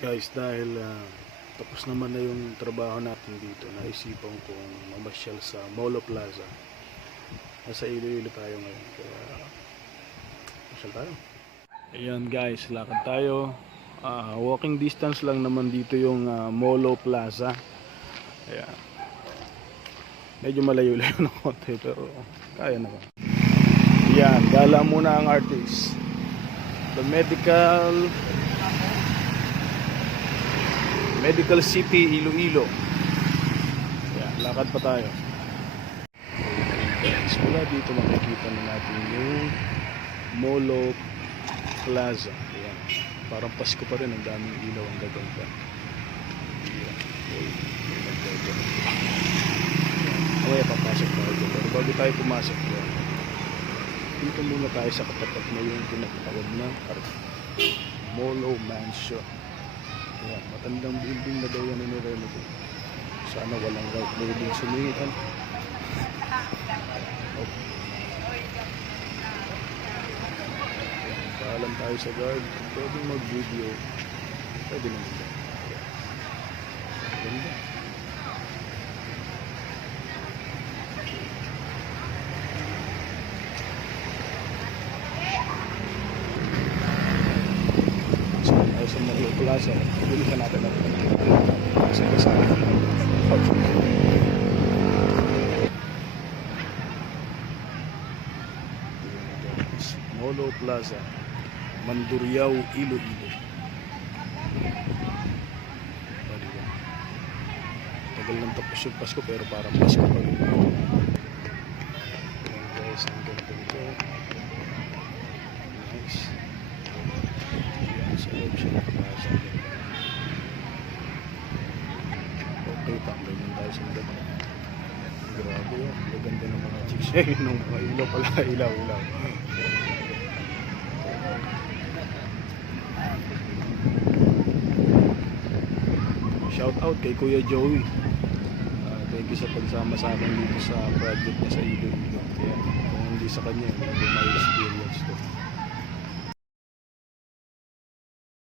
Guys, dahil tapos naman na yung trabaho natin dito, naisipan kong mamasyal sa Molo Plaza. Nasa Iloilo tayo ngayon, kaya masyal tayo. Ayan guys, lakad tayo. Walking distance lang naman dito yung Molo Plaza. Ayan. Medyo malayo-layo ng konti pero kaya naman. Ayan, gala muna ang artist. The Medical City, Iloilo. Ayan, lakad pa tayo. Mula dito makikita na natin yung Molo Plaza. Ayan. Parang Pasko pa rin, ang daming ilaw, ang gaganda. Ayan. Kaya papasok tayo dito. Pero bago tayo pumasok yan, dito muna tayo sa katapat na yung tinatawag na Molo Mansion. Ayan, matandang building na daw yan ni-renovate. Sana walang right building sumitan. Okay. Paalam tayo sa guard. Kung pwedeng mag-video, pwede naman. Ganda. Sa Molo Plaza, bilisan natin ang kasama. Molo Plaza, Mandurriao, Iloilo. Diba? Tagal lang tapos yung Pasko pero parang Pasko pa rin. Ayan guys, ang ganda nito. Nice. Sa loob siya ng plaza. Okay, pang-ganyan tayo sa mga. Grabe yun. Maganda ng mga chicks. Nung mga ilaw pala. Ilaw. Shout out kay Kuya Joey. Thank you sa pagsama sa akin dito sa project niya sa Iloilo. Kaya kung hindi sa kanya, hindi may experience to.